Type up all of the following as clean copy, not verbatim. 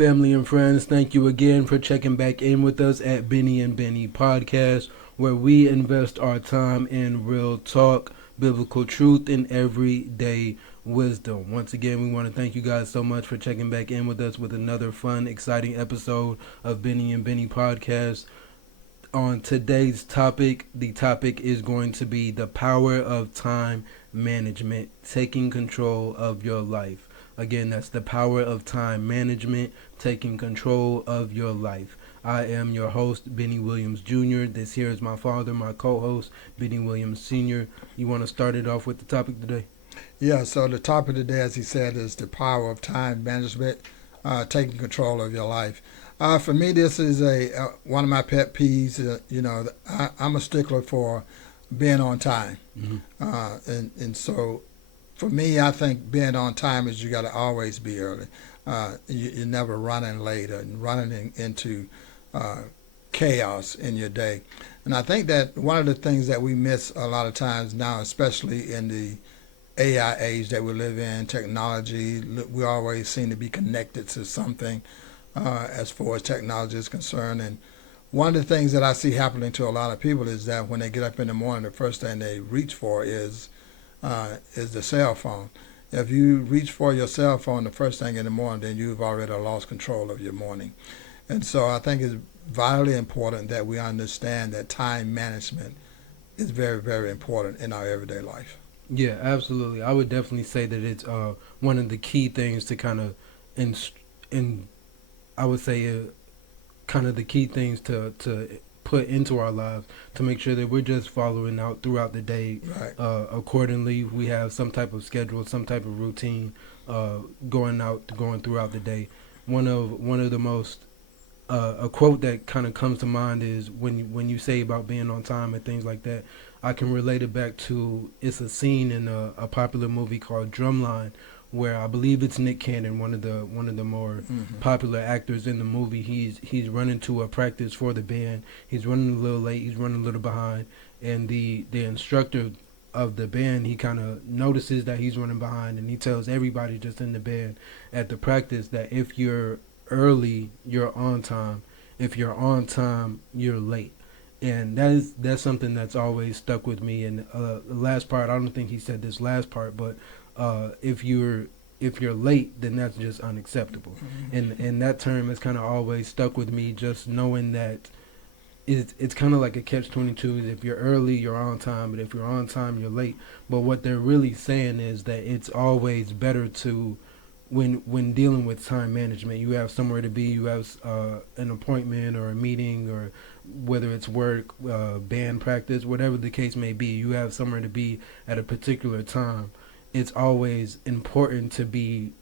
family and friends. Thank you again for checking back in with us at Bennie and Bennie Podcast, where we invest our time in real talk, biblical truth, and everyday wisdom. Once again, we want to thank you guys so much for checking back in with us with another fun, exciting episode of Bennie and Bennie Podcast. On today's topic, the topic is going to be the power of time management, taking control of your life. Again, that's the power of time management, taking control of your life. I am your host, Bennie Williams Jr. This here is my father, my co-host, Bennie Williams Sr. You want to start it off with the topic today? Yeah, so the topic today, as he said, is the power of time management, taking control of your life. For me, this is one of my pet peeves. I'm a stickler for being on time, Mm-hmm. and so for me, I think being on time is you got to always be early. You're never running late and running into uh, chaos in your day. And I think that one of the things that we miss a lot of times now, especially in the AI age that we live in, technology, we always seem to be connected to something as far as technology is concerned. And one of the things that I see happening to a lot of people is that when they get up in the morning, the first thing they reach for is the cell phone. If you reach for your cell phone the first thing in the morning, then you've already lost control of your morning. And so I think it's vitally important that we understand that time management is very, very important in our everyday life. Yeah, absolutely. I would definitely say that it's one of the key things to kind of, in I would say, kind of the key things to put into our lives to make sure that we're just following out throughout the day Right. accordingly. We have some type of schedule, some type of routine going throughout the day. One of the most a quote that kind of comes to mind is when you say about being on time and things like that. I can relate it back to it's a scene in a popular movie called Drumline, where I believe it's Nick Cannon, one of the more Mm-hmm. popular actors in the movie. He's running to a practice for the band. He's running a little late. He's running a little behind, and the instructor of the band, he kind of notices that he's running behind, and he tells everybody just in the band at the practice that if you're early, you're on time. If you're on time, you're late. And that's something that's always stuck with me. And the last part, I don't think he said this last part, but if you're late, then that's just unacceptable. Mm-hmm. And that term has kind of always stuck with me, just knowing that it's kind of like a catch-22. If you're early, you're on time, but if you're on time, you're late. But what they're really saying is that it's always better to when dealing with time management, you have somewhere to be, you have an appointment or a meeting, or whether it's work, band practice, whatever the case may be, you have somewhere to be at a particular time. It's always important to be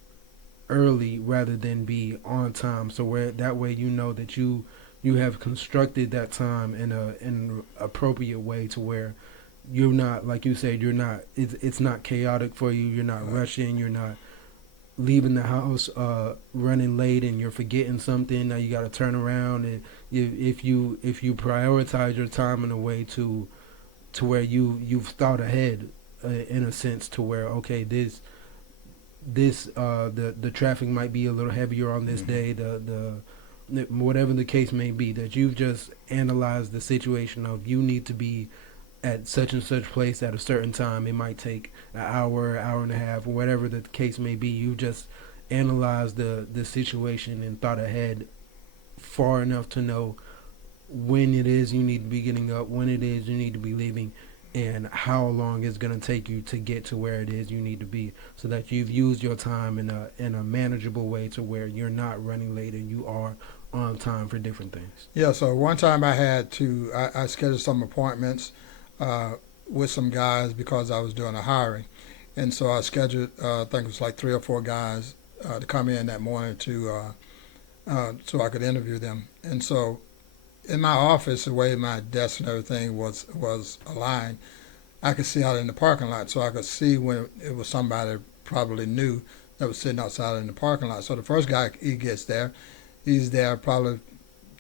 early rather than be on time. So where that way you know that you have constructed that time in an appropriate way to where you're not, like you said, you're not it's not chaotic for you. You're not Right. rushing. You're not leaving the house running late and you're forgetting something. Now you got to turn around, and if you prioritize your time in a way to where you've thought ahead in a sense, to where okay, the traffic might be a little heavier on this Mm-hmm. day, the whatever the case may be, that you've just analyzed the situation of you need to be at such and such place at a certain time. It might take an hour and a half, or whatever the case may be. You just analyzed the situation and thought ahead far enough to know when it is you need to be getting up, when it is you need to be leaving, and how long it's going to take you to get to where it is you need to be, so that you've used your time in a manageable way to where you're not running late and you are on time for different things. Yeah, so one time I scheduled some appointments uh, with some guys because I was doing a hiring. And so I scheduled, I think it was like three or four guys to come in that morning so I could interview them. And so in my office, the way my desk and everything was aligned, I could see out in the parking lot. So I could see when it was somebody probably new that was sitting outside in the parking lot. So the first guy, he gets there. He's there probably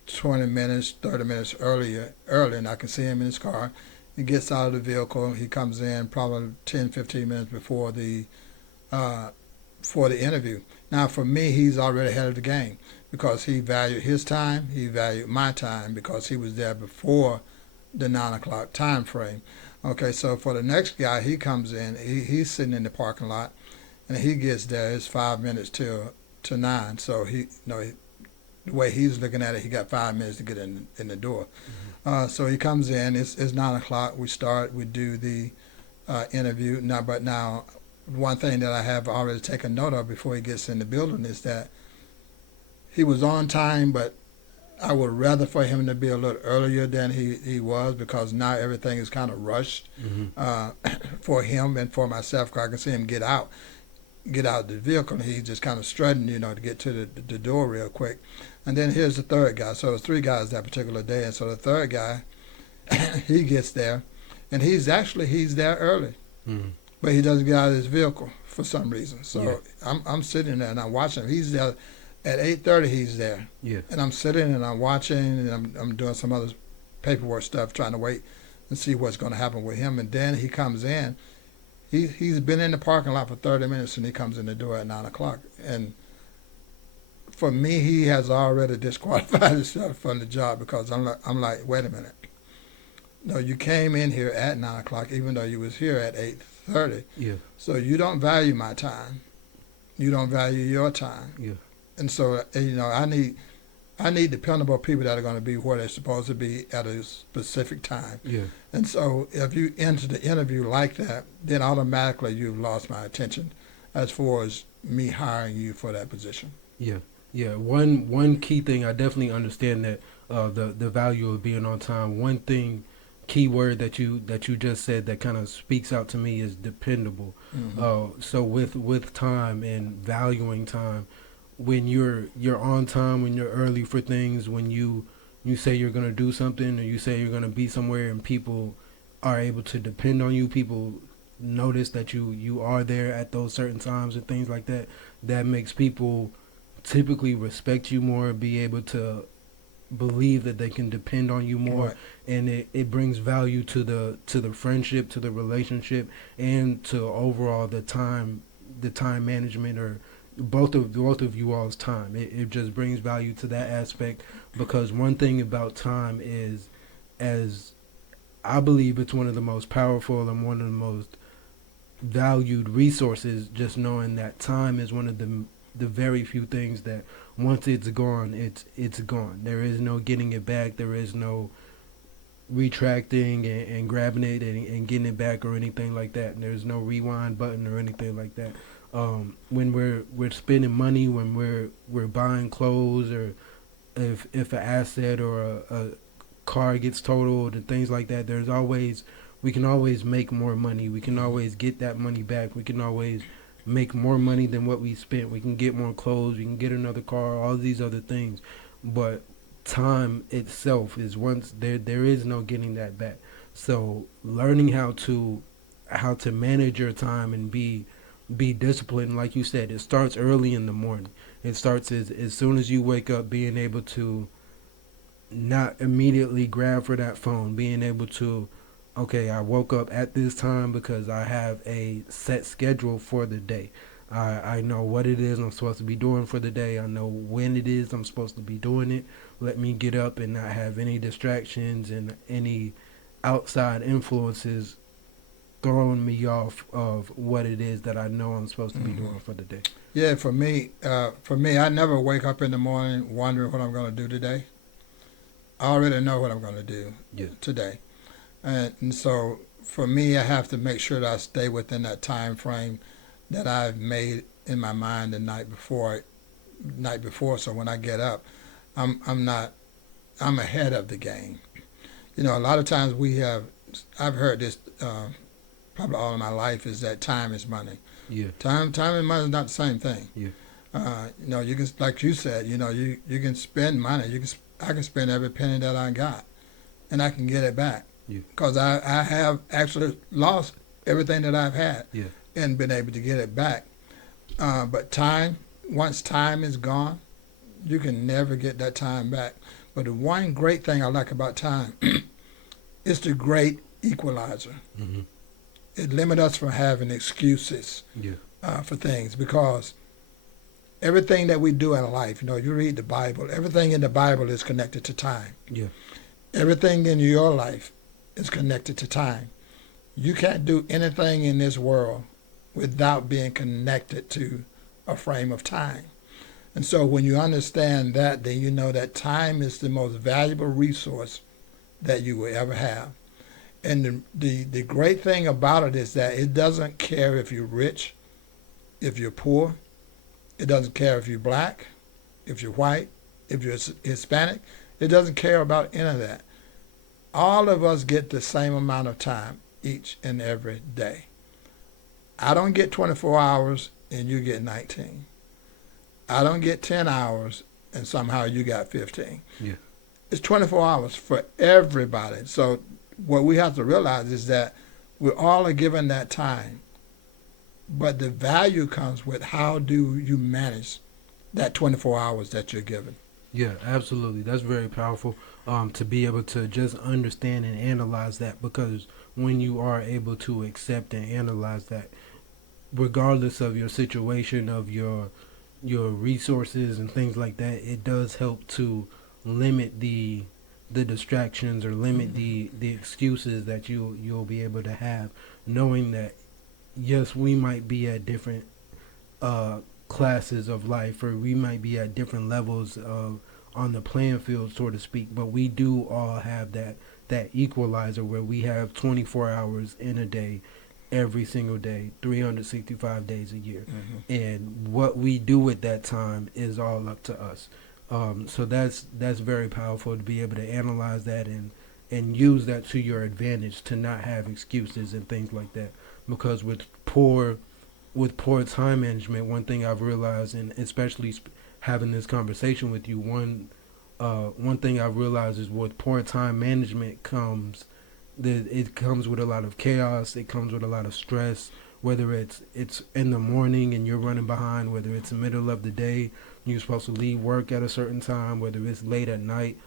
20 minutes, 30 minutes early, and I can see him in his car. He gets out of the vehicle. He comes in probably 10, 15 minutes uh, before the interview. Now, for me, he's already ahead of the game because he valued his time. He valued my time because he was there before the 9 o'clock time frame. Okay, so for the next guy, he comes in. He's sitting in the parking lot, and he gets there. It's 5 minutes to 9. So the way he's looking at it, he got 5 minutes to get in the door. So he comes in. It's 9 o'clock. We start. We do the interview. Now, one thing that I have already taken note of before he gets in the building is that he was on time, but I would rather for him to be a little earlier than he was, because now everything is kind of rushed for him and for myself. Cause I can see him get out of the vehicle, and he's just kind of strutting, to get to the door real quick. And then here's the third guy. So there's three guys that particular day, and so the third guy, he gets there, and he's there early, but he doesn't get out of his vehicle for some reason. So I'm sitting there and I'm watching him. He's there at 8:30. He's there, and I'm sitting and I'm watching, and I'm doing some other paperwork stuff, trying to wait and see what's going to happen with him. And then he comes in. He's been in the parking lot for 30 minutes, and he comes in the door at 9 o'clock. And for me, he has already disqualified himself from the job, because I'm like, wait a minute. No, you came in here at 9 o'clock, even though you was here at 8:30. Yeah. So you don't value my time. You don't value your time. Yeah. And so, I need dependable people that are going to be where they're supposed to be at a specific time. Yeah. And so if you enter the interview like that, then automatically you've lost my attention as far as me hiring you for that position. Yeah. Yeah. One key thing, I definitely understand that the value of being on time. One thing, key word that you just said that kind of speaks out to me is dependable. So with time and valuing time, when you're on time, when you're early for things, when you say you're going to do something, or you say you're going to be somewhere, and people are able to depend on you, people notice that you are there at those certain times and things like that, that makes people typically respect you more, be able to believe that they can depend on you more. Right. And it brings value to the friendship, to the relationship, and to overall the time management, or both of you all's time. It just brings value to that aspect, because one thing about time is, as I believe, it's one of the most powerful and one of the most valued resources, just knowing that time is one of the very few things that once it's gone, it's gone. There is no getting it back. There is no retracting and grabbing it and getting it back or anything like that. And there's no rewind button or anything like that. When we're spending money, when we're buying clothes, or if an asset or a car gets totaled and things like that, we can always make more money. We can always get that money back. We can always make more money than what we spent. We can get more clothes. We can get another car. All these other things, but time itself is once there is no getting that back. So learning how to manage your time and be disciplined, like you said, it starts early in the morning. It starts as soon as you wake up, being able to not immediately grab for that phone, being able to, okay, I woke up at this time because I have a set schedule for the day. I know what it is I'm supposed to be doing for the day. I know when it is I'm supposed to be doing it. Let me get up and not have any distractions and any outside influences throwing me off of what it is that I know I'm supposed to be doing for the day. Yeah, for me, I never wake up in the morning wondering what I'm going to do today. I already know what I'm going to do today. And so for me, I have to make sure that I stay within that time frame that I've made in my mind the night before. So when I get up, I'm ahead of the game. A lot of times I've heard this probably all of my life, is that time is money. Yeah. Time and money is not the same thing. Yeah. You can, like you said, you can spend money. I can spend every penny that I got, and I can get it back. Yeah. Because I have actually lost everything that I've had. Yeah. And been able to get it back. But once time is gone, you can never get that time back. But the one great thing I like about time is the great equalizer. Mm-hmm. It limits us from having excuses Yeah. for things, because Everything that we do in life, you read the Bible, everything in the Bible is connected to time. Yeah. Everything in your life is connected to time. You can't do anything in this world without being connected to a frame of time. And so when you understand that, then you know that time is the most valuable resource that you will ever have. And the great thing about it is that it doesn't care if you're rich, if you're poor. It doesn't care if you're black, if you're white, if you're Hispanic. It doesn't care about any of that. All of us get the same amount of time each and every day. I don't get 24 hours and you get 19. I don't get 10 hours and somehow you got 15. Yeah. It's 24 hours for everybody. So what we have to realize is that we all are given that time. But the value comes with how do you manage that 24 hours that you're given. Yeah, absolutely. That's very powerful, to be able to just understand and analyze that, because when you are able to accept and analyze that, regardless of your situation, of your resources and things like that, it does help to limit the distractions, or limit the excuses that you'll be able to have, knowing that yes, we might be at different classes of life, or we might be at different levels of on the playing field, so to speak, but we do all have that equalizer where we have 24 hours in a day, every single day, 365 days a year. And what we do with that time is all up to us. So that's very powerful to be able to analyze that and use that to your advantage, to not have excuses and things like that. Because with poor time management, one thing I've realized, and especially having this conversation with you, one thing I've realized is with poor time management it comes with a lot of chaos. It comes with a lot of stress. Whether it's in the morning and you're running behind, whether it's the middle of the day, you're supposed to leave work at a certain time, whether it's late at night,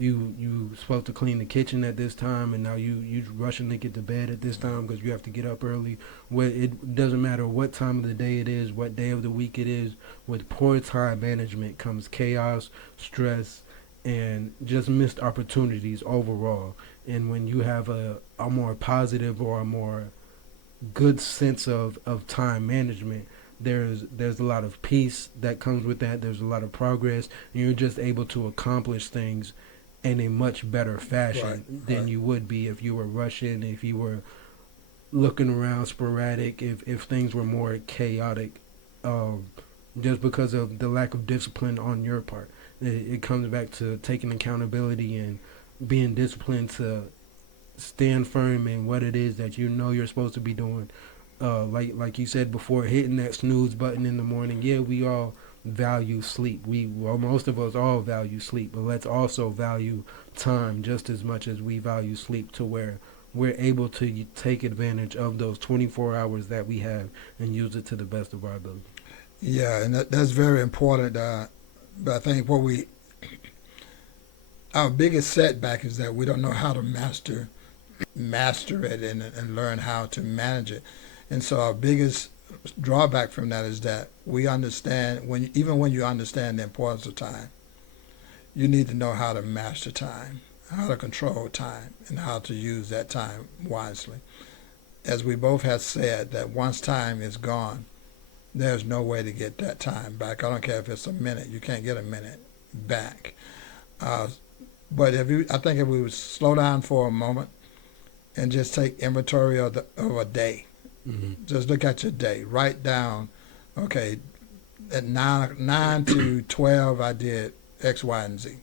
you supposed to clean the kitchen at this time, and now you rushing to get to bed at this time because you have to get up early. It doesn't matter what time of the day it is, what day of the week it is. With poor time management comes chaos, stress, and just missed opportunities overall. And when you have a more positive or a more good sense of time management, there's a lot of peace that comes with that. There's a lot of progress, and you're just able to accomplish things in a much better fashion than you would be if you were rushing, if you were looking around sporadic, if things were more chaotic, just because of the lack of discipline on your part. It comes back to taking accountability and being disciplined to stand firm in what it is that you know you're supposed to be doing. Like you said before, hitting that snooze button in the morning. Yeah, we all value sleep. Most of us all value sleep, but let's also value time just as much as we value sleep, to where we're able to take advantage of those 24 hours that we have and use it to the best of our ability. Yeah, and that's very important. But I think our biggest setback is that we don't know how to master it and learn how to manage it. And so our biggest drawback from that is that we understand, even when you understand the importance of time, you need to know how to master time, how to control time, and how to use that time wisely. As we both have said, that once time is gone, there's no way to get that time back. I don't care if it's a minute. You can't get a minute back. But I think if we would slow down for a moment and just take inventory of a day. Just look at your day. Write down, okay, at 9 to 12 I did X, Y, and Z.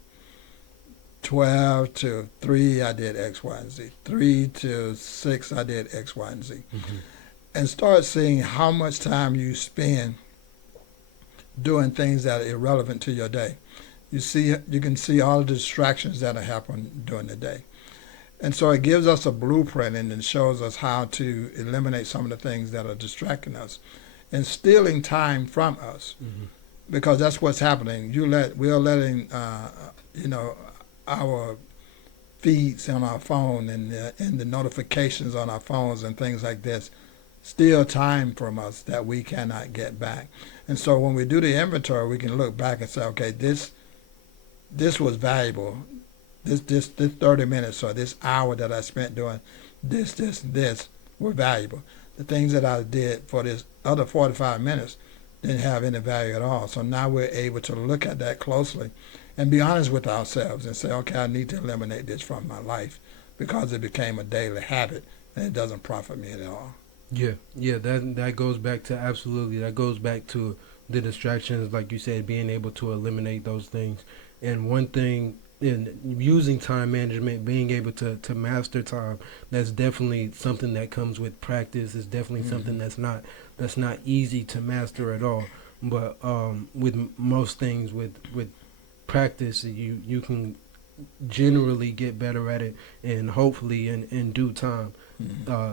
12 to 3 I did X, Y, and Z. 3 to 6 I did X, Y, and Z. And start seeing how much time you spend doing things that are irrelevant to your day. You can see all the distractions that happen during the day. And so it gives us a blueprint, and it shows us how to eliminate some of the things that are distracting us and stealing time from us, because that's what's happening. We're letting our feeds on our phone and the notifications on our phones and things like this steal time from us that we cannot get back. And so when we do the inventory, we can look back and say, okay, this was valuable. This 30 minutes or this hour that I spent doing this were valuable. The things that I did for this other 45 minutes didn't have any value at all. So now we're able to look at that closely and be honest with ourselves and say, okay, I need to eliminate this from my life because it became a daily habit and it doesn't profit me at all. Yeah, yeah, that goes back to absolutely. That goes back to the distractions, like you said, being able to eliminate those things. And one thing in using time management, being able to master time, that's definitely something that comes with practice. It's definitely something that's not easy to master at all. But with most things, with practice, you can generally get better at it, and hopefully in due time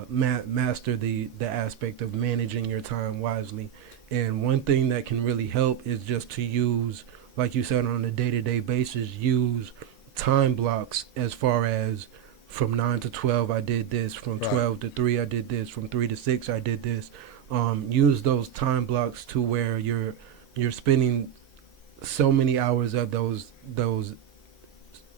master the aspect of managing your time wisely. And one thing that can really help is just to use, like you said, on a day-to-day basis, use time blocks as far as from 9 to 12 I did this, from Right. 12 to 3 I did this, from 3 to 6 I did this. Use those time blocks to where you're spending so many hours of those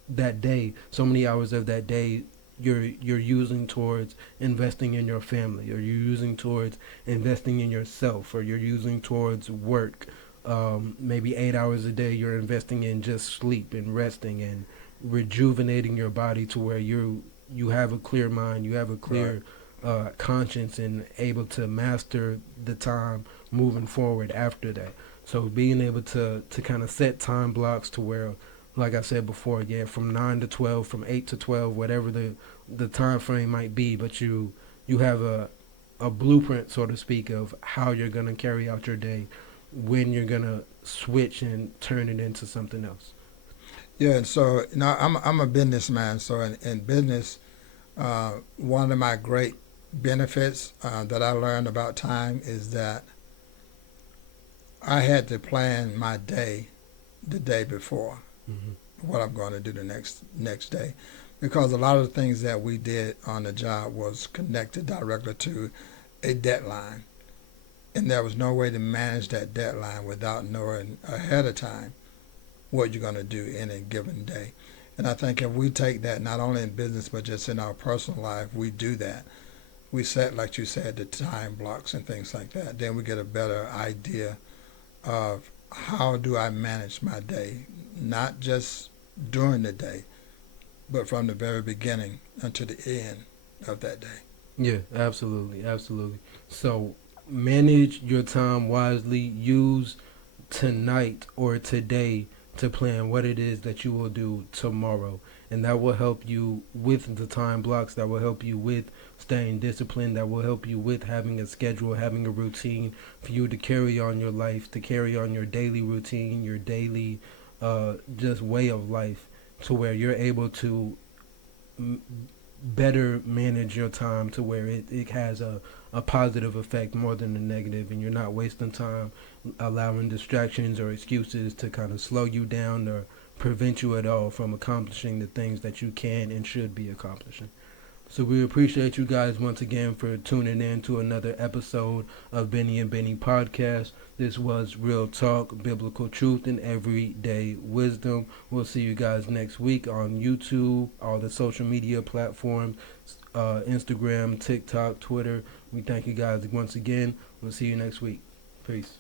that day, so many hours of that day you're using towards investing in your family, or you're using towards investing in yourself, or you're using towards work. Maybe 8 hours a day you're investing in just sleep and resting and rejuvenating your body to where you have a clear mind, you have a clear conscience, and able to master the time moving forward after that. So being able to kind of set time blocks to where, like I said before, yeah, from 9 to 12, from 8 to 12, whatever the time frame might be, but you have a blueprint, so to speak, of how you're going to carry out your day, when you're going to switch and turn it into something else. Yeah, and so I'm a businessman. So in business, one of my great benefits that I learned about time is that I had to plan my day the day before, what I'm going to do the next day, because a lot of the things that we did on the job was connected directly to a deadline, and there was no way to manage that deadline without knowing ahead of time what you're going to do in a given day. And I think if we take that not only in business but just in our personal life, we do that. We set, like you said, the time blocks and things like that. Then we get a better idea of how do I manage my day, not just during the day, but from the very beginning until the end of that day. Yeah, absolutely, absolutely. So manage your time wisely. Use tonight or today to plan what it is that you will do tomorrow, and that will help you with the time blocks. That will help you with staying disciplined. That will help you with having a schedule, having a routine for you to carry on your life, to carry on your daily routine, your daily just way of life, to where you're able to m- better manage your time, to where it has a positive effect more than a negative, and you're not wasting time allowing distractions or excuses to kind of slow you down or prevent you at all from accomplishing the things that you can and should be accomplishing. So we appreciate you guys once again for tuning in to another episode of Bennie and Bennie Podcast. This was Real Talk, Biblical Truth, and Everyday Wisdom. We'll see you guys next week on YouTube, all the social media platforms, Instagram, TikTok, Twitter. We thank you guys once again. We'll see you next week. Peace.